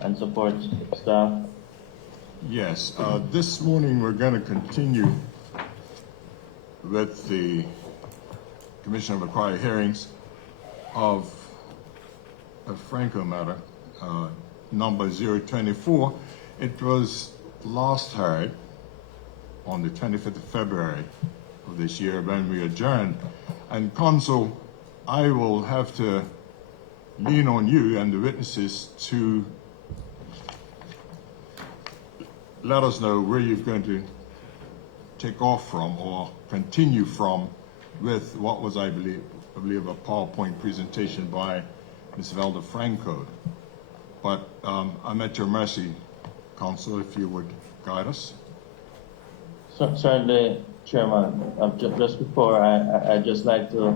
and support staff. Yes, this morning we're going to continue with the Commission of Required Hearings of a Franco matter, number 024. It was last heard on the 25th of February of this year when we adjourned. And Counsel, I will have to lean on you and the witnesses to let us know where you're going to take off from or continue from with what was, I believe a PowerPoint presentation by Ms. Velda Franco. But I'm at your mercy, Counsel, if you would guide us. Certainly, Chairman. Just before, I'd just like to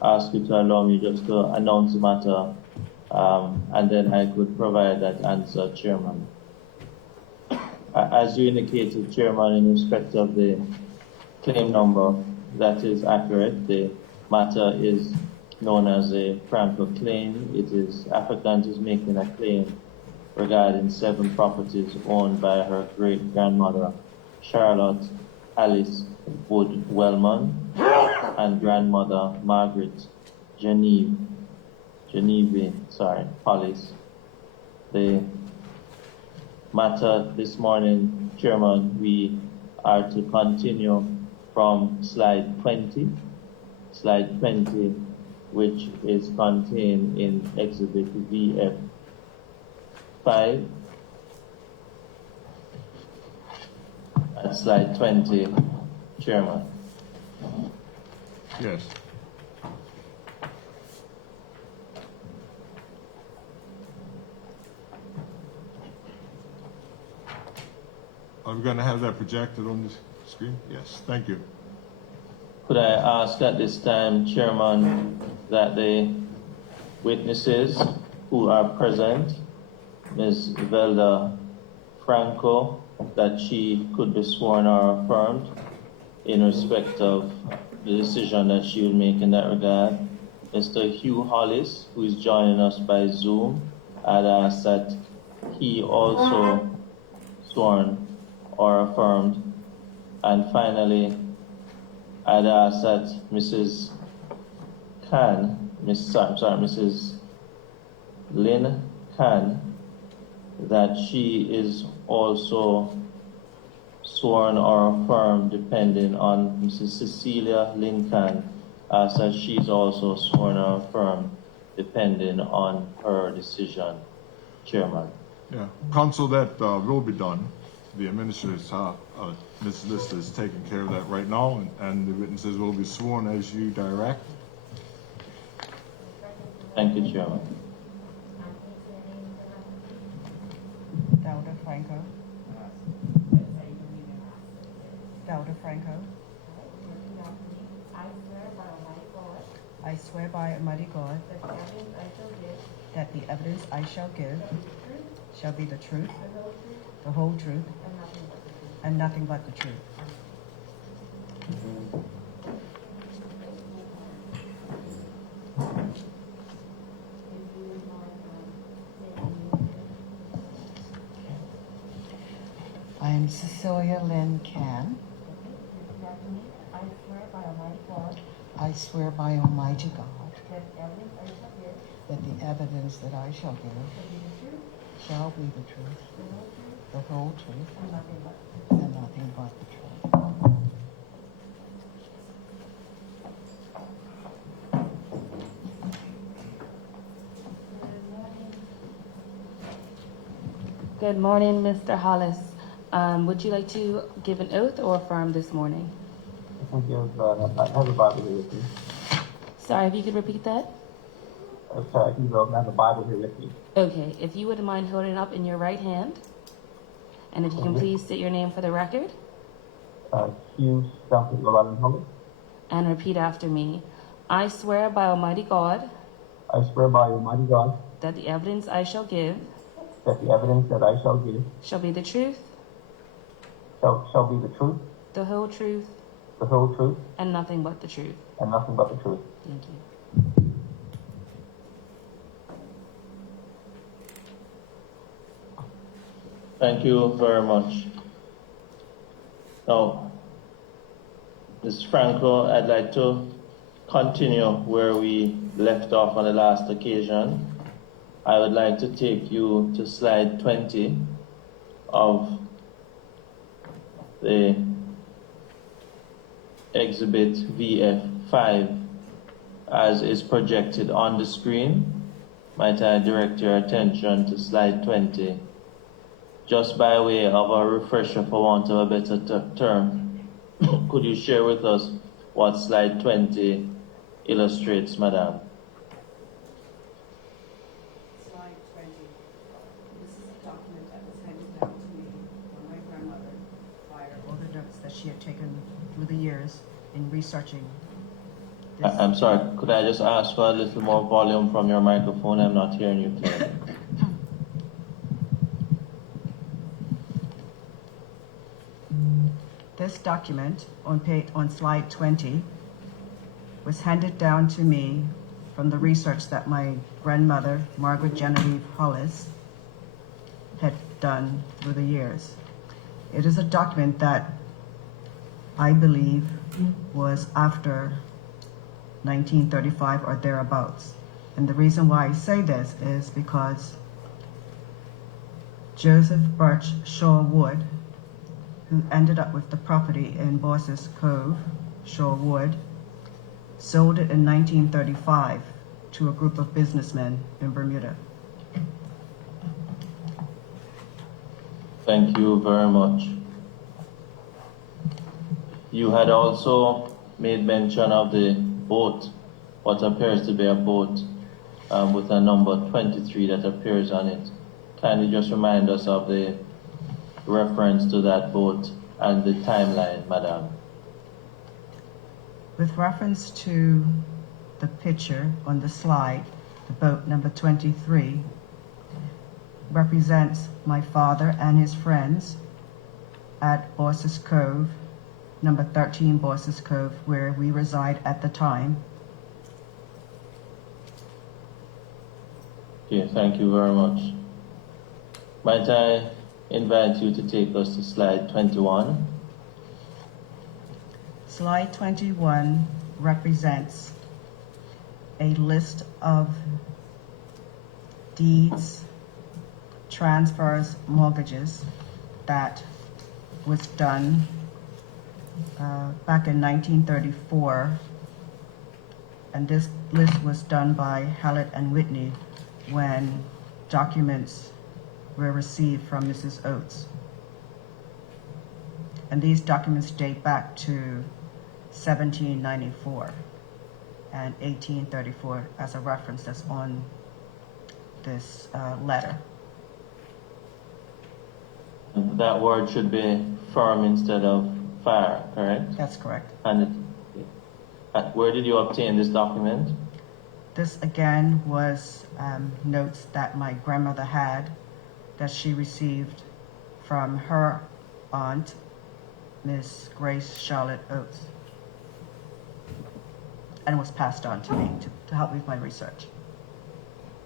ask you to allow me just to announce the matter, and then I could provide that answer, Chairman. As you indicated, Chairman, in respect of the claim number, that is accurate. The matter is known as a Franco claim. It is applicant is making a claim regarding 7 properties owned by her great-grandmother, Charlotte Alice Wood Wellman, and grandmother Margaret Genevieve Hollis. The matter this morning, Chairman, we are to continue from slide 20, which is contained in Exhibit VF5. At slide 20, Chairman. Yes. Are we going to have that projected on the screen? Yes, thank you. Could I ask at this time, Chairman, that the witnesses who are present, Ms. Velda Franco, that she could be sworn or affirmed in respect of the decision that she will make in that regard. Mr. Hugh Hollis, who is joining us by Zoom, I'd ask that he also sworn or affirmed. And finally, I'd ask that Mrs. Lynn Khan, that she is also sworn or affirmed depending on Mrs. Cecilia Lincoln, as that she's also sworn or affirmed depending on her decision, Chairman. Yeah, Counsel, that will be done. The administrator's Ms. List is taking care of that right now, and the witnesses will be sworn as you direct. Thank you, Chairman. Velda Franco. Velda Franco. I swear by Almighty God that the evidence I shall give shall be the truth, the whole truth, and nothing but the truth. I am Cecilia Lynn Can. I swear by Almighty God that the evidence that I shall give shall be the truth, the whole truth, and nothing but the truth. Good morning, Mr. Hollis. Would you like to give an oath or affirm this morning? I have a Bible here with me. Sorry, if you could repeat that? Sorry, I have a Bible here with me. Okay, if you wouldn't mind holding it up in your right hand. And if you can please state your name for the record. Hugh Hollis. And repeat after me. I swear by Almighty God. I swear by Almighty God. That the evidence I shall give. That the evidence that I shall give. Shall be the truth. Shall be the truth. The whole truth. The whole truth. And nothing but the truth. And nothing but the truth. Thank you. Thank you very much. Now, Ms. Franco, I'd like to continue where we left off on the last occasion. I would like to take you to slide 20 of the exhibit VF5 as is projected on the screen. Might I direct your attention to slide 20? Just by way of a refresher, for want of a better term, could you share with us what slide 20 illustrates, Madam? Slide 20. This is a document that was handed down to me from my grandmother via all the notes that she had taken through the years in researching this. I'm sorry, could I just ask for a little more volume from your microphone? I'm not hearing you clearly. This document on slide 20 was handed down to me from the research that my grandmother, Margaret Genevieve Hollis, had done through the years. It is a document that I believe was after 1935 or thereabouts. And the reason why I say this is because Joseph Birch Shaw Wood, who ended up with the property in Bosses Cove, Shaw Wood, sold it in 1935 to a group of businessmen in Bermuda. Thank you very much. You had also made mention of the boat, what appears to be a boat with a number 23 that appears on it. Kindly just remind us of the reference to that boat and the timeline, Madam. With reference to the picture on the slide, the boat number 23 represents my father and his friends at Bosses Cove, number 13 Bosses Cove, where we reside at the time. Okay, thank you very much. Might I invite you to take us to slide 21? Slide 21 represents a list of deeds, transfers, mortgages that was done back in 1934, and this list was done by Hallett and Whitney when documents were received from Mrs. Oates. And these documents date back to 1794 and 1834 as a reference that's on this letter. That word should be firm instead of fire, correct? That's correct. And where did you obtain this document? This again was notes that my grandmother had that she received from her aunt, Miss Grace Charlotte Oates, and was passed on to me to help with my research.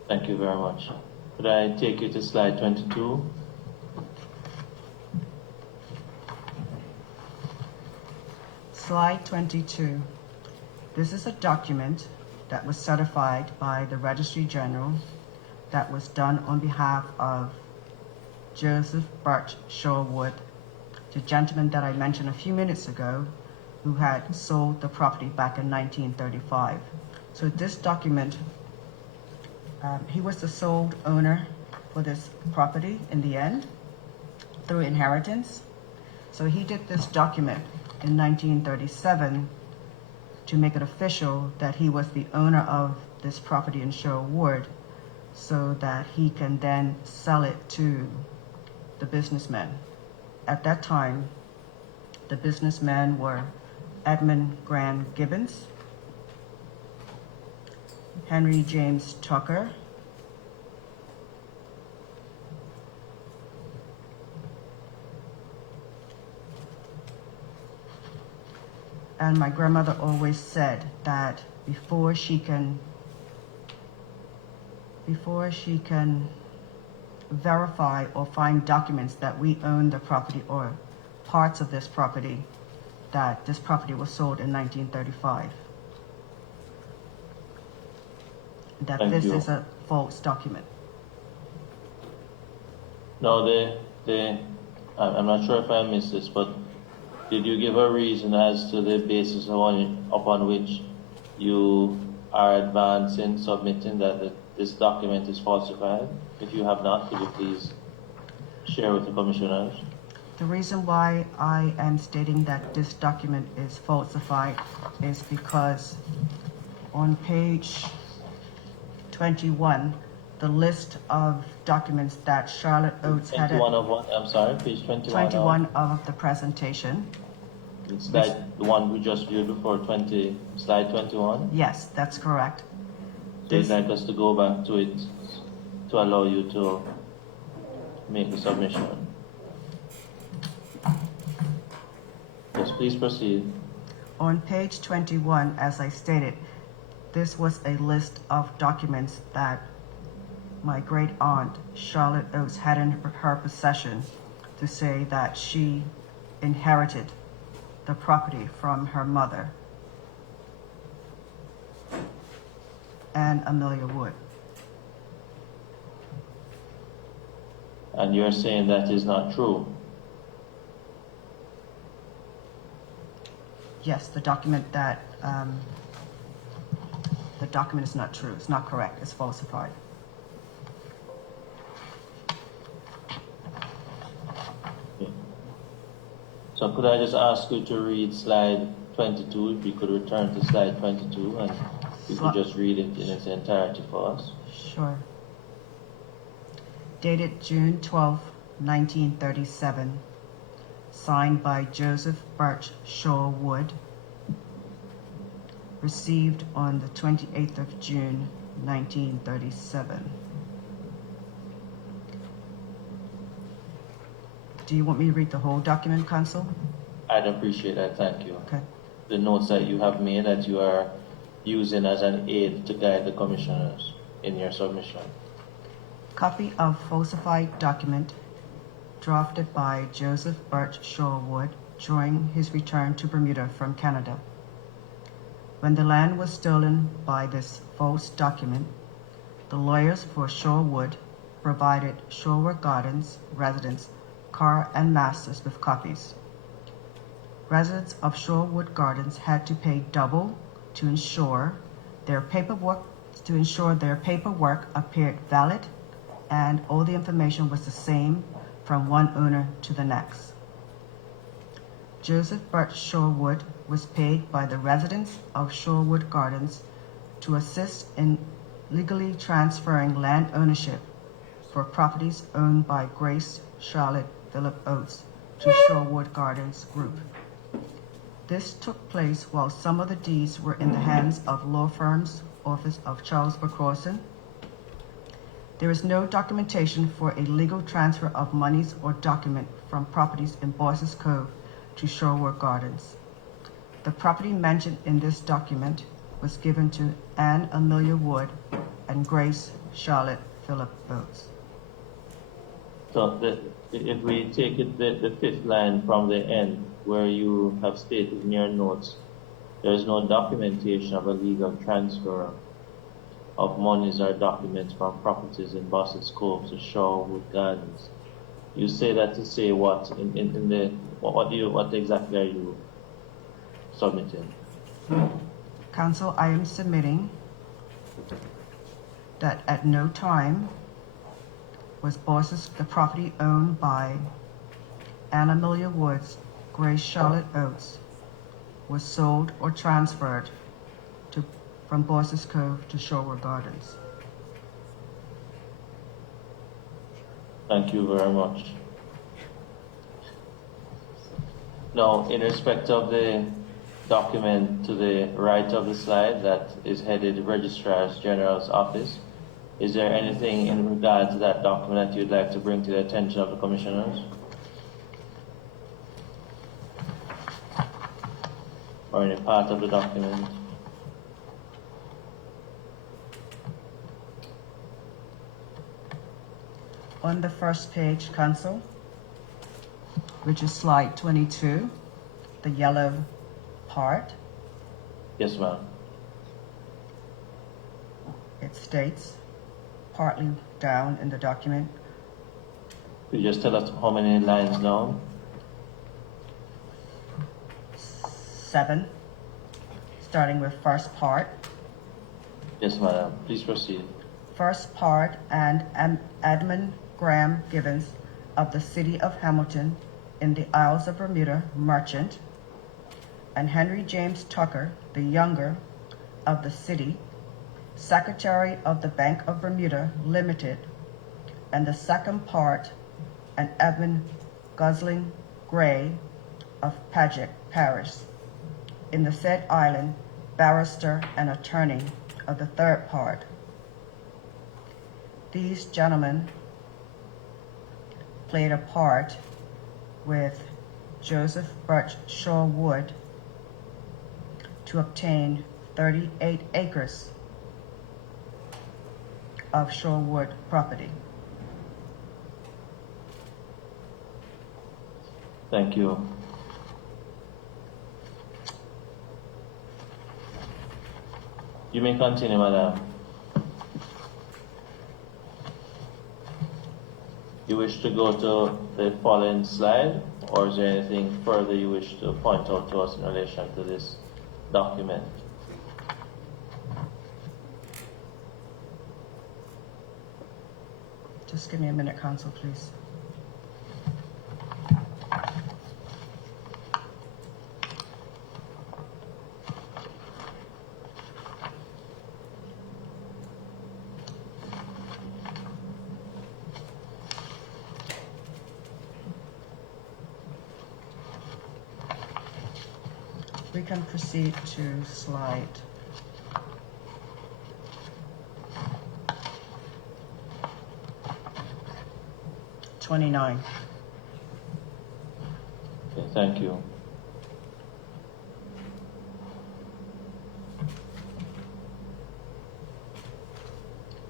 Thank you very much. Could I take you to slide 22? Slide 22. This is a document that was certified by the Registry General that was done on behalf of Joseph Birch Shaw Wood, the gentleman that I mentioned a few minutes ago who had sold the property back in 1935. So this document, he was the sole owner for this property in the end through inheritance. So he did this document in 1937 to make it official that he was the owner of this property in Sherwood, so that he can then sell it to the businessmen. At that time, the businessmen were Edmund Grant Gibbons, Henry James Tucker, and my grandmother always said that before she can verify or find documents that we own the property or parts of this property, that this property was sold in 1935. That Thank this you. is a false document. No, I'm not sure if I missed this, but did you give a reason as to the basis upon which you are advancing, submitting that this document is falsified? If you have not, could you please share with the commissioners? The reason why I am stating that this document is falsified is because on page 21, the list of documents that Charlotte Oates had 21 of what? I'm sorry, page 21. 21 of the presentation. It's like the one we just viewed before, slide 21. Yes, that's correct. So you'd like us to go back to it to allow you to make the submission. Yes, please proceed. On page 21, as I stated, this was a list of documents that my great aunt, Charlotte Oates, had in her possession to say that she inherited the property from her mother, and Amelia Wood. And you're saying that is not true? Yes, the document is not true. It's not correct. It's falsified. So could I just ask you to read slide 22, if you could return to slide 22, and you could just read it in its entirety for us? Sure. Dated June 12, 1937. Signed by Joseph Birch Shaw Wood. Received on the 28th of June, 1937. Do you want me to read the whole document, Counsel? I'd appreciate that, thank you. Okay. The notes that you have made that you are using as an aid to guide the commissioners in your submission. Copy of falsified document drafted by Joseph Birch Shaw Wood during his return to Bermuda from Canada. When the land was stolen by this false document, the lawyers for Shaw Wood provided Shorewood Gardens residents, Carr and Masters with copies. Residents of Shorewood Gardens had to pay double to ensure their paperwork appeared valid and all the information was the same from one owner to the next. Joseph Birch Shaw Wood was paid by the residents of Shorewood Gardens to assist in legally transferring land ownership for properties owned by Grace Charlotte Phillip Oates to Shorewood Gardens Group. This took place while some of the deeds were in the hands of law firm's office of Charles McCrawson. There is no documentation for a legal transfer of monies or document from properties in Boyce's Cove to Shorewood Gardens. The property mentioned in this document was given to Anne Amelia Wood and Grace Charlotte Phillip Oates. So if we take it the fifth line from the end, where you have stated in your notes, there is no documentation of a legal transfer of monies or documents from properties in Boss's Cove to Shorewood Gardens. You say that to say what? What exactly are you submitting? Counsel, I am submitting that at no time was the property owned by Anne Amelia Woods, Grace Charlotte Oates, was sold or transferred from Boyce's Cove to Shorewood Gardens. Thank you very much. Now, in respect of the document to the right of the slide that is headed Registrar General's Office, is there anything in regard to that document that you'd like to bring to the attention of the commissioners? Or any part of the document? On the first page, Council, which is slide 22, the yellow part, Yes, ma'am. it states, partly down in the document, Could you just tell us how many lines down? 7, starting with first part. Yes, madam. Please proceed. First part, and Edmund Graham Gibbons of the city of Hamilton in the Isles of Bermuda, merchant, and Henry James Tucker, the younger, of the city, secretary of the Bank of Bermuda, Limited, and the second part, and Edmund Gosling Gray of Paget Parish, in the said island, barrister and attorney of the third part. These gentlemen played a part with Joseph Birch Shaw Wood to obtain 38 acres of Shorewood property. Thank you. You may continue, madam. You wish to go to the following slide, or is there anything further you wish to point out to us in relation to this document? Just give me a minute, Council, please. We can proceed to slide 29. Okay, thank you.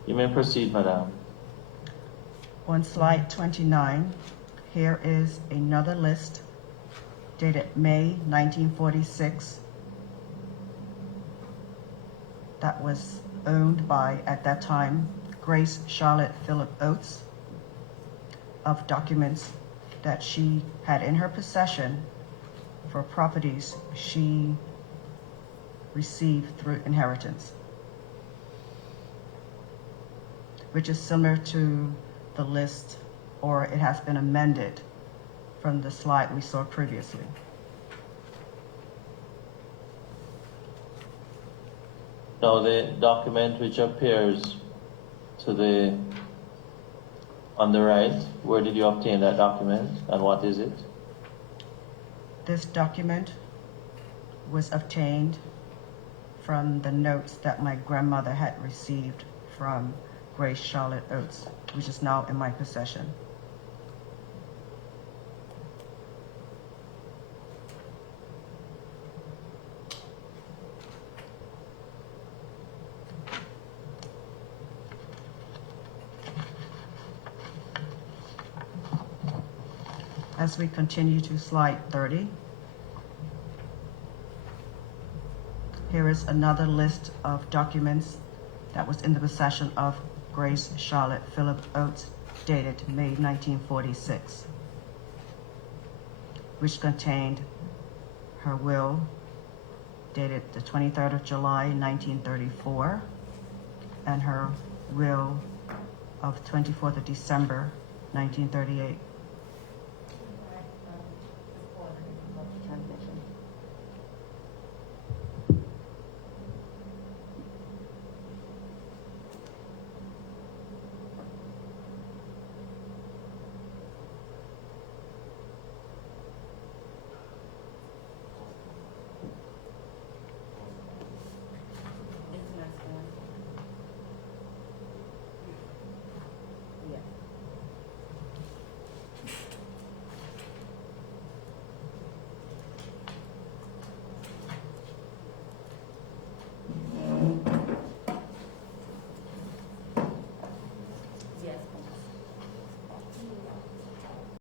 You may proceed, madam. On slide 29, here is another list dated May 1946 that was owned by, at that time, Grace Charlotte Phillip Oates, of documents that she had in her possession for properties she received through inheritance, which is similar to the list, or it has been amended from the slide we saw previously. Now, the document which appears to the on the right, where did you obtain that document and what is it? This document was obtained from the notes that my grandmother had received from Grace Charlotte Oates, which is now in my possession. As we continue to slide 30, here is another list of documents that was in the possession of Grace Charlotte Phillip Oates, dated May 1946, which contained her will dated the 23rd of July 1934 and her will of 24th of December 1938.